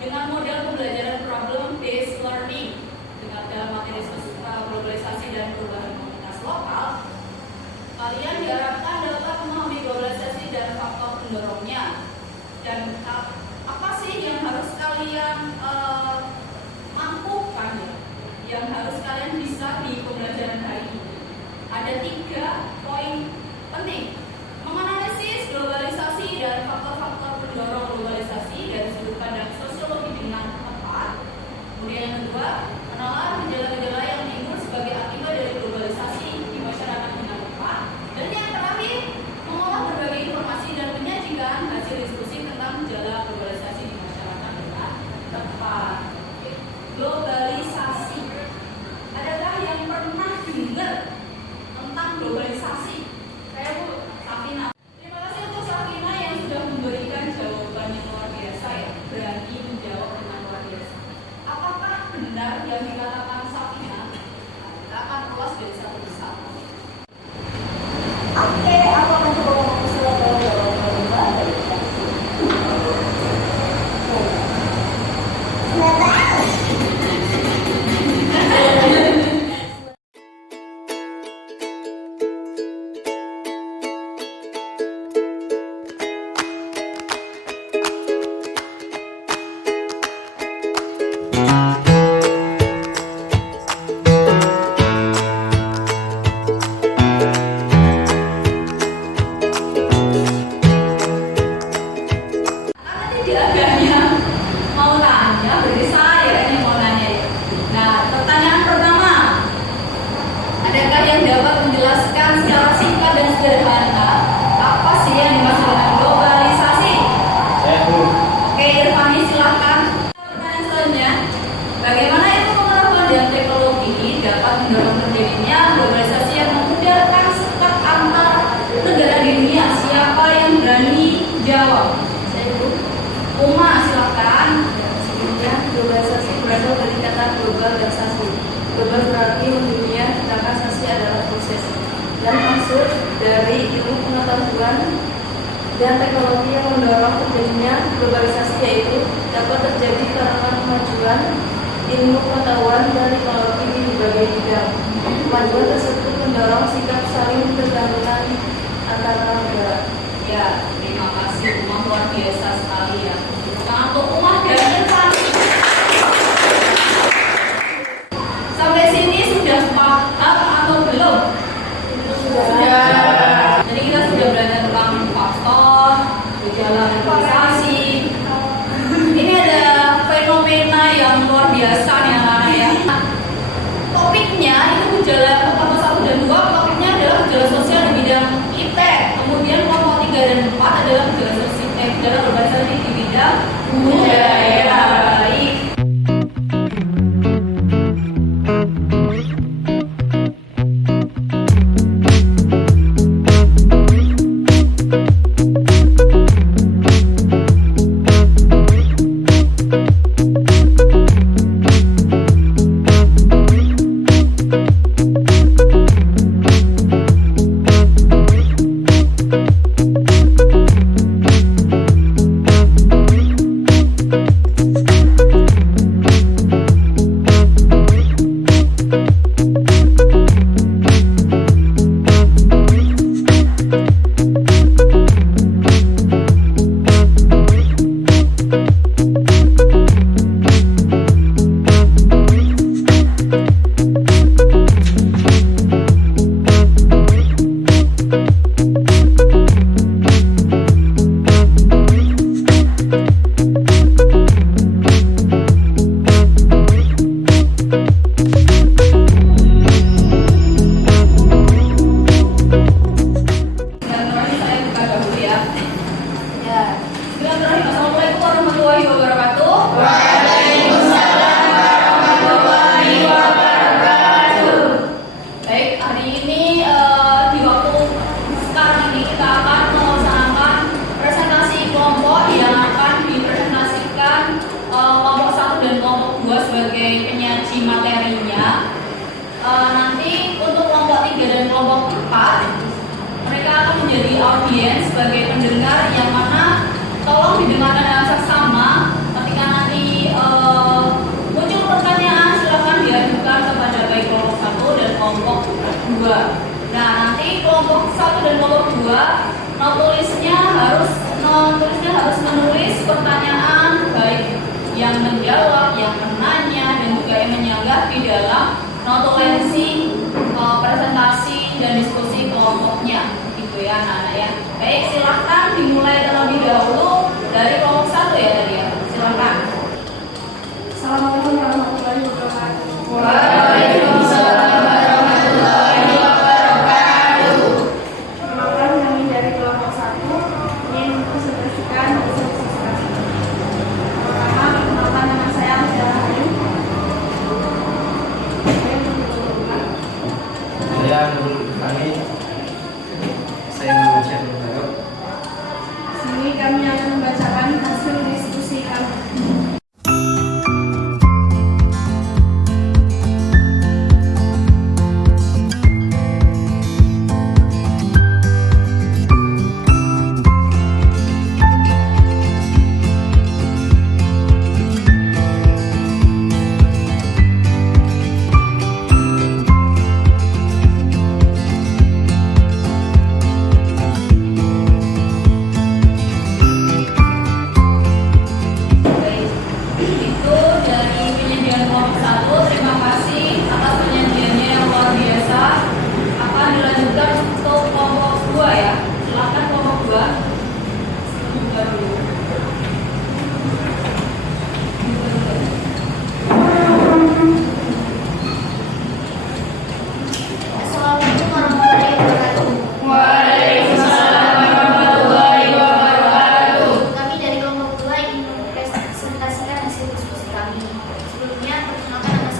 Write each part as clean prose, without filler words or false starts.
dengan model pembelajaran problem based learning dengan dalam materi globalisasi dan perubahan komunitas lokal. Kalian diharapkan dapat memahami globalisasi dan faktor pendorongnya, dan apa sih yang harus kalian mampukan ya, yang harus kalian bisa di pembelajaran hari ini. Ada 3 poin penting: menganalisis globalisasi dan faktor-faktor pendorong globalisasi dari sudut pandang sosiologi dengan tepat. Kemudian yang kedua, menalar gejala-gejala yang timbul sebagai akibat dari globalisasi di masyarakat dengan tepat. Dan yang terakhir, mengolah berbagai informasi dan menyajikan hasil diskusi tentang gejala globalisasi di masyarakat dengan tepat. Globalisasi. Adakah yang pernah dengar tentang globalisasi? Saya Bu Safina. Terima kasih untuk Safina yang sudah memberikan jawaban yang luar biasa ya, berani menjawab dengan luar biasa. Apakah benar yang dikatakan Safina? Kita akan ulas dari satu persatu. Oke, aku akan coba ngomong sesuatu dari bagaimana itu pengetahuan dan teknologi dapat mendorong terjadinya globalisasi yang memudahkan sekat antar negara di dunia? Siapa yang berani jawab? Saya Bu. Uma, silakan. Sebelumnya, globalisasi berasal dari kata global dan sasi. Global berarti mendunia, sedangkan sasi adalah proses. Dan maksud dari ilmu pengetahuan dan teknologi yang mendorong terjadinya globalisasi yaitu dapat ilmu pengetahuan dan teknologi di berbagai bidang. Kemajuan tersebut mendorong sikap saling bergantungan antara negara. Ya, terima kasih Umah, luar biasa sekali ya. Untuk Umah dan Irfan. Sampai sini sudah paham atau belum? Sudah. Jadi kita sudah belajar tentang faktor, gejala organisasi. Ini ada fenomena yang luar biasa nih anak-anak ya. Topiknya itu gejala kelompok 1 dan 2, topiknya adalah gejala sosial di bidang IP. Kemudian kelompok 3 dan 4 adalah gejala organisasi di bidang budaya. Baik. Assalamualaikum warahmatullahi wabarakatuh. Waalaikumsalam warahmatullahi wabarakatuh. Baik, hari ini di waktu sekarang ini kita akan melaksanakan presentasi kelompok yang akan dipresentasikan kelompok 1 dan kelompok 2 sebagai penyaji materinya. Nanti untuk kelompok 3 dan kelompok 4 mereka akan menjadi audiens sebagai pendengar, yang mana tolong didengarkan dengan seksama. Ketika nanti muncul pertanyaan, silakan diajukan kepada baik kelompok 1 dan kelompok 2. Nah, nanti kelompok 1 dan kelompok 2 tulisnya harus menulis pertanyaan, baik yang menjawab, yang menanya, dan juga yang menyanggah di dalam notulensi presentasi dan diskusi kelompoknya, gitu ya anak-anak ya. Baik, silahkan dimulai terlebih dahulu dari kelompok 1 ya tadi ya. Silahkan. Assalamualaikum warahmatullahi wabarakatuh. Waalaikumsalam warahmatullahi wabarakatuh. Perkenalkan, kami dari kelompok 1 ingin mempresentasikan diskusi kami. Pertama, perkenalkan, nama saya Amanda Hayu. Saya Nurul Ifani. Saya membaca Nurul. Sini kami akan membacakan hasil diskusi kami. Kami dari kelompok 2 ingin mempresentasikan hasil diskusi kami. Sebelumnya, perkenalkan nama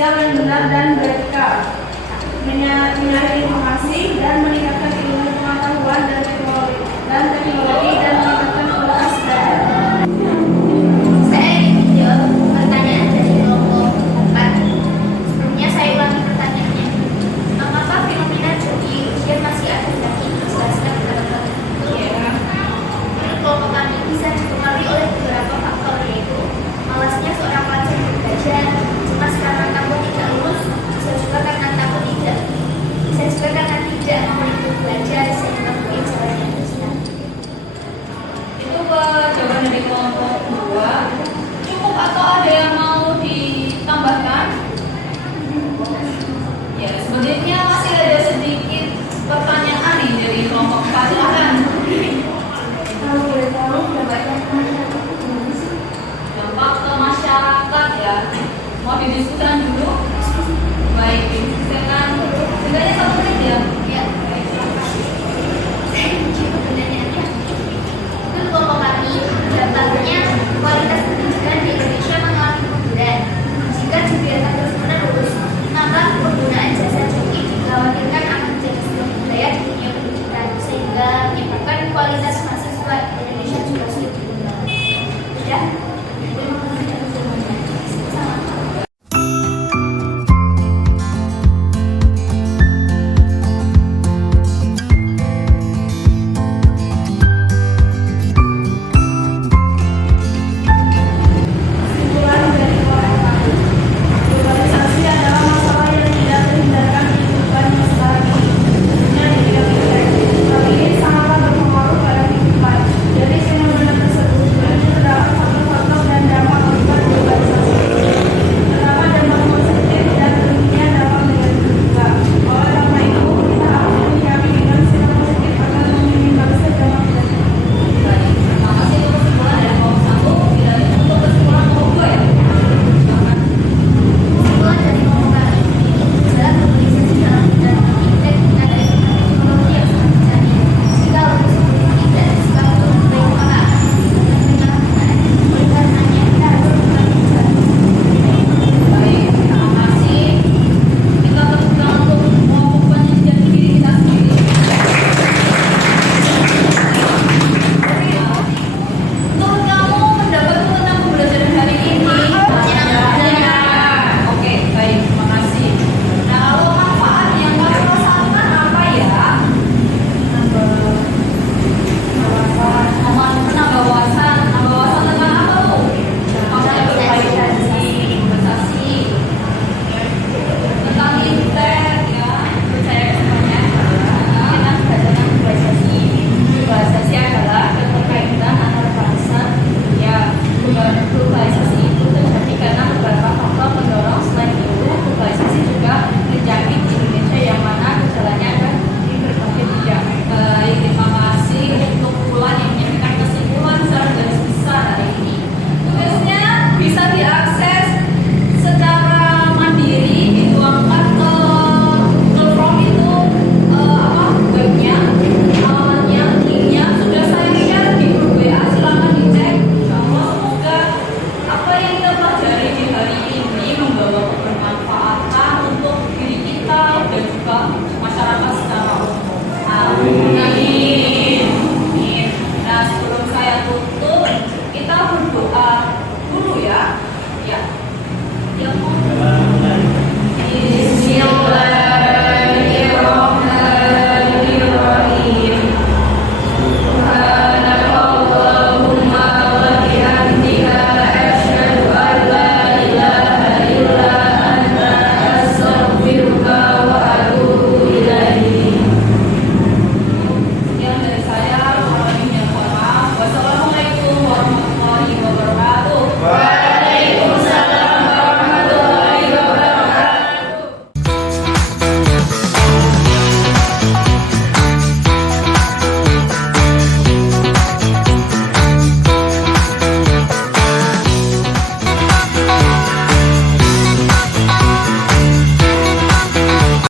sosial yang benar dan beretika, menyadari inovasi dan meningkatkan ilmu pengetahuan dan teknologi dan meningkatkan kualitas belajar. Saya ingin menjawab pertanyaan dari kelompok 4. Sebelumnya saya ulangi pertanyaannya. Mengapa fenomena judi ujian masih ada dan ingin dijelaskan kepada kelompok? Menurut kelompok kami bisa dipengaruhi oleh beberapa faktor, yaitu malasnya seorang pelajar belajar, cemas karena takut tidak lulus, bisa juga karena tidak memiliki belajar sehingga mungkin jalannya tersendat. Itu jawaban dari kelompok 2. Cukup atau ada yang mau ditambahkan? Ya, sebenarnya masih ada sedikit pertanyaan nih dari kelompok 4. Silakan. Kalau boleh tahu dampaknya Dampak ke masyarakat ya. Mau didiskusikan dulu? Baik, didiskusikan. Setidaknya 1 menit